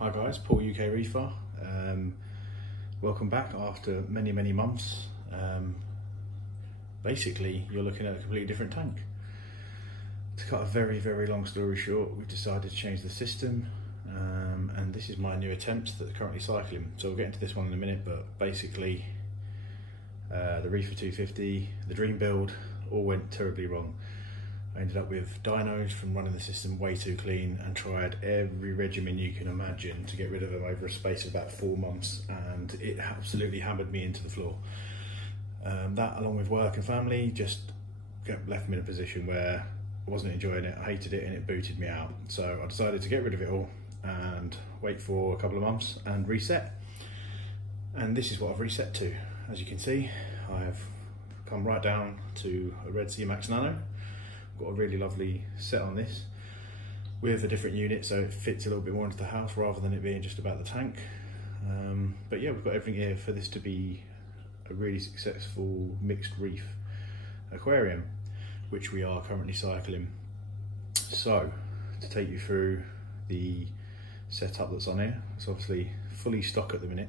Hi guys, Paul UK Reefer. Welcome back after many months. Basically you're looking at a completely different tank. To cut a very long story short, we've decided to change the system, and this is my new attempt that's currently cycling. So we'll get into this one in a minute, but basically the Reefer 250, the dream build, all went terribly wrong. I ended up with dynos from running the system way too clean and tried every regimen you can imagine to get rid of them over a space of about 4 months, and it absolutely hammered me into the floor. That, along with work and family, just left me in a position where I wasn't enjoying it, I hated it, and it booted me out. So I decided to get rid of it all and wait for a couple of months and reset. And this is what I've reset to. As you can see, I've come right down to a red Sea Max Nano. Got a really lovely set on this with a different unit, so it fits a little bit more into the house rather than it being just about the tank. But yeah, we've got everything here for this to be a really successful mixed reef aquarium, which we are currently cycling. So to take you through the setup that's on here, it's obviously fully stock at the minute.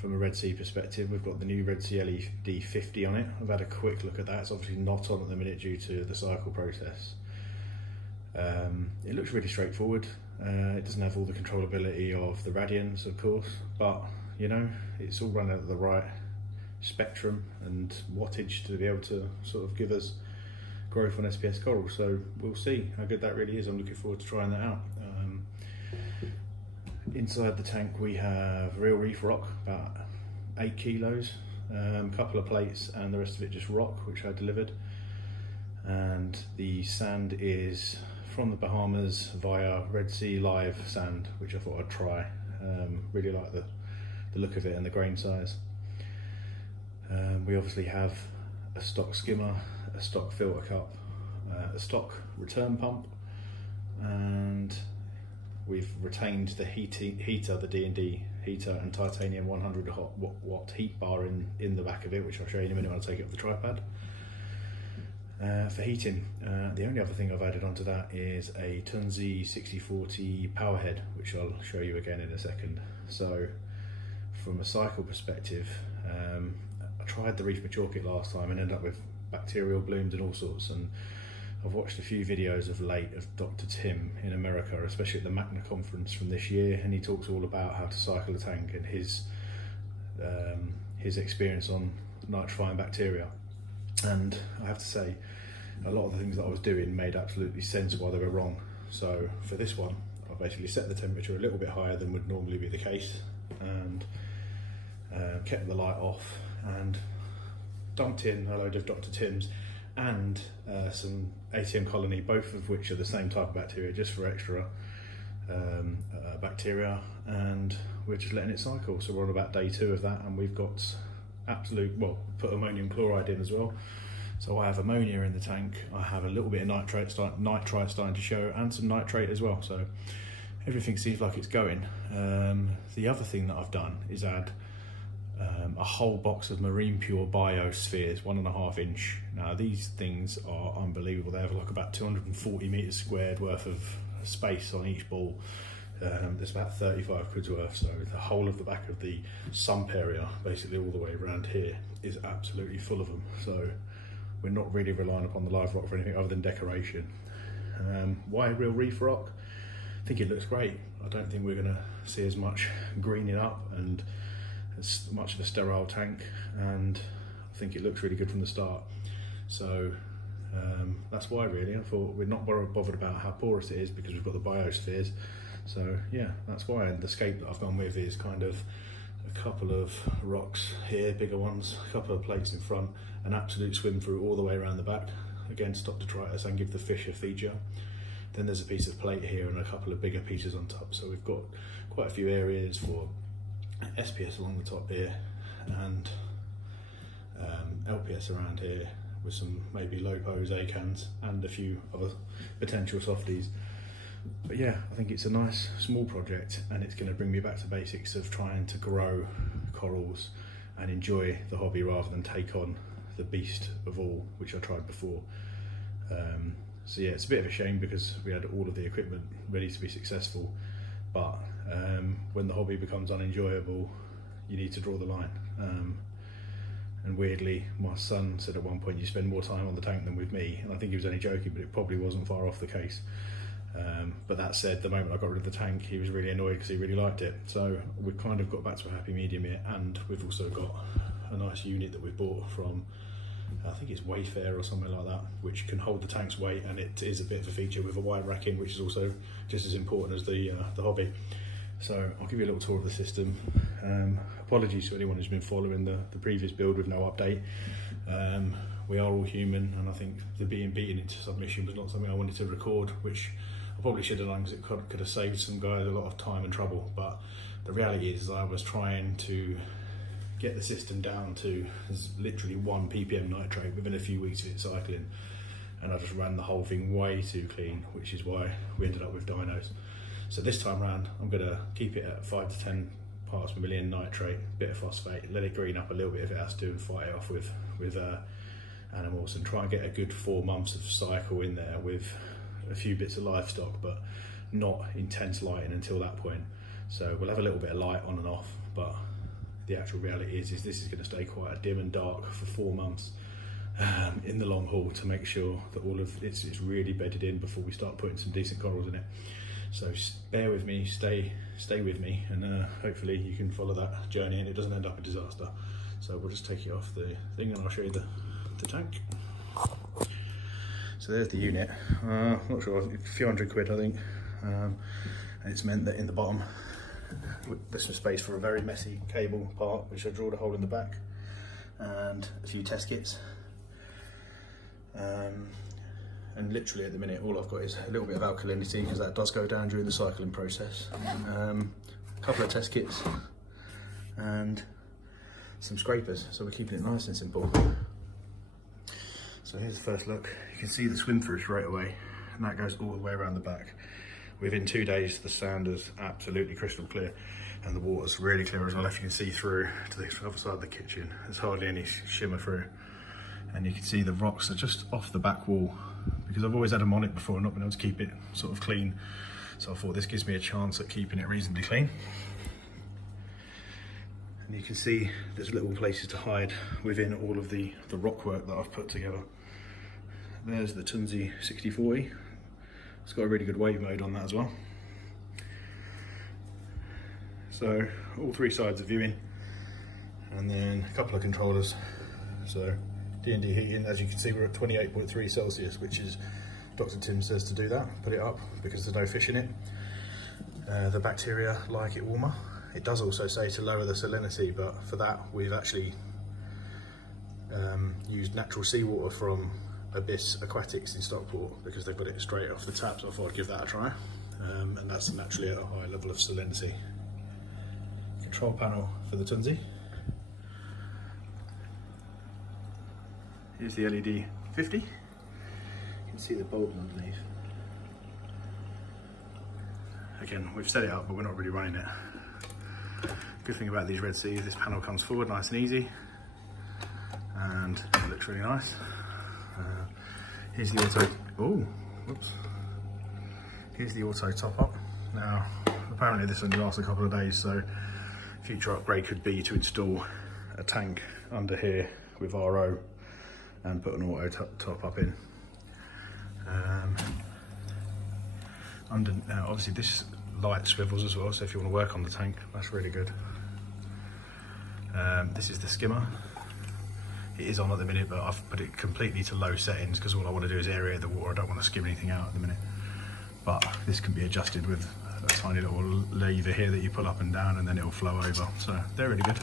From a Red Sea perspective, we've got the new Red Sea LED 50 on it. I've had a quick look at that. It's obviously not on at the minute due to the cycle process. It looks really straightforward. It doesn't have all the controllability of the Radians, of course, but you know, it's all run out of the right spectrum and wattage to be able to sort of give us growth on SPS coral. So we'll see how good that really is. I'm looking forward to trying that out. Inside the tank we have real reef rock, about 8 kilos, a couple of plates, and the rest of it just rock, which I delivered. And the sand is from the Bahamas via Red Sea Live sand, which I thought I'd try. Really like the look of it and the grain size. We obviously have a stock skimmer, a stock filter cup, a stock return pump, and we've retained the heater, the D&D heater, and titanium 100 watt heat bar in the back of it, which I'll show you in a minute when I take it off the tripod. For heating, the only other thing I've added onto that is a Tunzi 6040 power head, which I'll show you again in a second. So from a cycle perspective, I tried the Reef Mature Kit last time and ended up with bacterial blooms and all sorts, and I've watched a few videos of late of Dr. Tim in America, especially at the MACNA conference from this year, and he talks all about how to cycle a tank and his experience on nitrifying bacteria. And I have to say, a lot of the things that I was doing made absolutely sense why they were wrong. So for this one, I basically set the temperature a little bit higher than would normally be the case, and kept the light off, and dumped in a load of Dr. Tim's and some ATM colony, both of which are the same type of bacteria, just for extra bacteria, and we're just letting it cycle. So we're on about day 2 of that, and we've got put ammonium chloride in as well. So I have ammonia in the tank, I have a little bit of nitrite starting to show, and some nitrate as well. So everything seems like it's going. The other thing that I've done is add a whole box of Marine Pure biospheres, 1.5 inch. Now these things are unbelievable. They have like about 240 meters squared worth of space on each ball. There's about 35 quid's worth, so the whole of the back of the sump area, basically all the way around here, is absolutely full of them. So we're not really relying upon the live rock for anything other than decoration. Why real reef rock? I think it looks great. I don't think we're going to see as much greening up and as much of a sterile tank, and I think it looks really good from the start. So that's why really I thought we're not bothered about how porous it is, because we've got the biospheres. So yeah, that's why. And the scape that I've gone with is kind of a couple of rocks here, bigger ones, a couple of plates in front, an absolute swim through all the way around the back, again stop detritus and give the fish a feature. Then there's a piece of plate here and a couple of bigger pieces on top, so we've got quite a few areas for SPS along the top here, and LPS around here, with some maybe Lopos, Acans, and a few other potential softies. But yeah, I think it's a nice small project, and it's going to bring me back to basics of trying to grow corals and enjoy the hobby rather than take on the beast of all, which I tried before. So yeah, it's a bit of a shame because we had all of the equipment ready to be successful, but when the hobby becomes unenjoyable, you need to draw the line. And weirdly, my son said at one point, you spend more time on the tank than with me, and I think he was only joking, but it probably wasn't far off the case. But that said, the moment I got rid of the tank, he was really annoyed because he really liked it. So we've kind of got back to a happy medium here, and we've also got a nice unit that we bought from, I think it's Wayfair or something like that, which can hold the tank's weight, and it is a bit of a feature with a wide racking, which is also just as important as the hobby. So I'll give you a little tour of the system. Apologies to anyone who's been following the previous build with no update. We are all human, and I think the being beaten into submission was not something I wanted to record, which I probably should have done because it could have saved some guys a lot of time and trouble. But the reality is I was trying to get the system down to literally 1 ppm nitrate within a few weeks of it cycling, and I just ran the whole thing way too clean, which is why we ended up with dynos. So this time around, I'm going to keep it at 5 to 10 parts per million nitrate, bit of phosphate, let it green up a little bit if it has to, and fight it off with animals, and try and get a good 4 months of cycle in there with a few bits of livestock, but not intense lighting until that point. So we'll have a little bit of light on and off, but the actual reality is this is going to stay quite dim and dark for 4 months in the long haul, to make sure that all of it's really bedded in before we start putting some decent corals in it. So bear with me, stay with me, and hopefully you can follow that journey and it doesn't end up a disaster. So we'll just take it off the thing and I'll show you the tank. So there's the unit. Not sure, a few hundred quid I think. And it's meant that in the bottom there's some space for a very messy cable part, which I drilled a hole in the back, and a few test kits. And literally at the minute all I've got is a little bit of alkalinity, because that does go down during the cycling process, a couple of test kits and some scrapers, so we're keeping it nice and simple. So here's the first look. You can see the swim through straight away, and that goes all the way around the back. Within 2 days the sand is absolutely crystal clear, and the water's really clear as well. If you can see through to the other side of the kitchen, there's hardly any shimmer through. And you can see the rocks are just off the back wall, because I've always had them on it before and not been able to keep it sort of clean. So I thought this gives me a chance at keeping it reasonably clean. And you can see there's little places to hide within all of the rock work that I've put together. There's the Tunzi 6040. It's got a really good wave mode on that as well. So all 3 sides are viewing, and then a couple of controllers. So D&D heating, as you can see we're at 28.3 Celsius, which is, Dr. Tim says to do that, put it up because there's no fish in it. The bacteria like it warmer. It does also say to lower the salinity, but for that we've actually used natural seawater from Abyss Aquatics in Stockport, because they've got it straight off the tap, so I thought I'd give that a try. And that's naturally at a high level of salinity. Control panel for the Tunzi. Here's the LED 50. You can see the bulb underneath. Again, we've set it up, but we're not really running it. Good thing about these Red Seas, this panel comes forward nice and easy, and it looks really nice. Here's the auto. Oh, whoops. Here's the auto top up. Now, apparently this only lasts a couple of days, so future upgrade could be to install a tank under here with RO and put an auto top up in. Now obviously this light swivels as well, so if you want to work on the tank, that's really good. This is the skimmer. It is on at the minute, but I've put it completely to low settings because all I want to do is aerate the water. I don't want to skim anything out at the minute. But this can be adjusted with a tiny little lever here that you pull up and down, and then it'll flow over. So they're really good.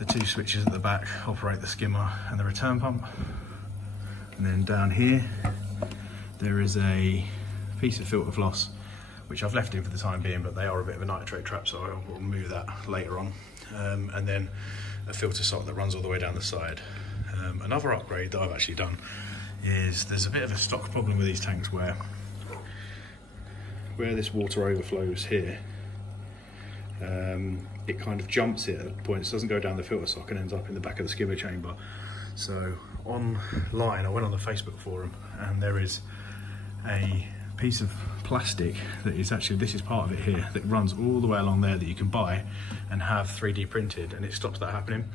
The 2 switches at the back operate the skimmer and the return pump. And then down here, there is a piece of filter floss, which I've left in for the time being, but they are a bit of a nitrate trap, so I will move that later on. And then a filter sock that runs all the way down the side. Another upgrade that I've actually done is there's a bit of a stock problem with these tanks where this water overflows here. It kind of jumps it at points, doesn't go down the filter sock and ends up in the back of the skimmer chamber. So online, I went on the Facebook forum, and there is a piece of plastic that is actually, this is part of it here, that runs all the way along there that you can buy and have 3D printed, and it stops that happening.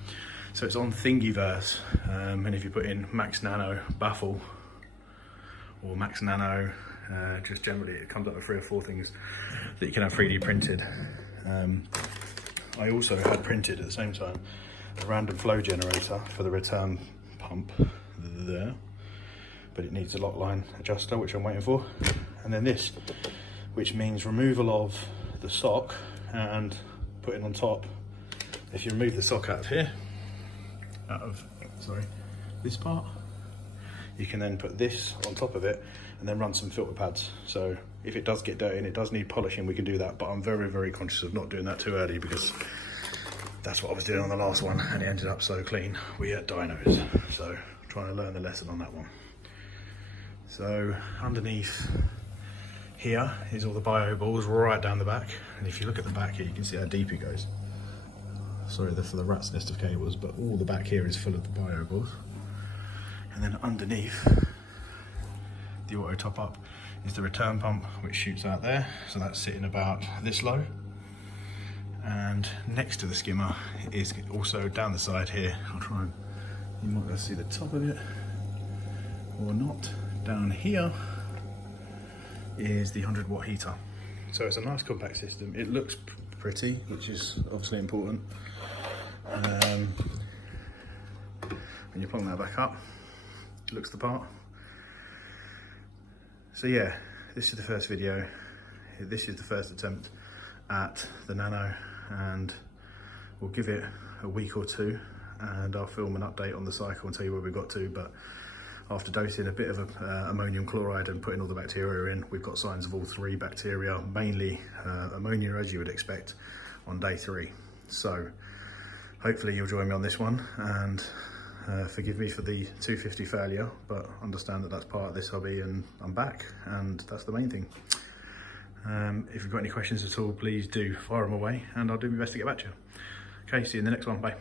So it's on Thingiverse, and if you put in Max Nano baffle or Max Nano, just generally it comes up with 3 or 4 things that you can have 3D printed. I also had printed at the same time a random flow generator for the return pump there, but it needs a lock line adjuster, which I'm waiting for. And then this, which means removal of the sock and putting on top. If you remove the sock out of here, this part, you can then put this on top of it and then run some filter pads. So if it does get dirty and it does need polishing, we can do that, but I'm very, very conscious of not doing that too early, because that's what I was doing on the last one and it ended up so clean. We had dynos, so trying to learn the lesson on that one. So underneath here is all the bio balls right down the back, and if you look at the back here, you can see how deep it goes. Sorry for the rat's nest of cables, but all the back here is full of the bio balls. And then underneath the auto top up is the return pump, which shoots out there. So that's sitting about this low. And next to the skimmer is also down the side here. I'll try and, you might be able to see the top of it or not. Down here is the 100-watt heater. So it's a nice compact system. It looks pretty, which is obviously important. When you plug that back up, it looks the part. So yeah, this is the first video. This is the first attempt at the Nano, and we'll give it a week or 2 and I'll film an update on the cycle and tell you where we got to. But after dosing a bit of ammonium chloride and putting all the bacteria in, we've got signs of all 3 bacteria, mainly ammonia, as you would expect, on day 3. So hopefully you'll join me on this one, and forgive me for the 250 failure, but understand that that's part of this hobby, and I'm back, and that's the main thing. If you've got any questions at all, please do fire them away and I'll do my best to get back to you. Okay, see you in the next one, bye.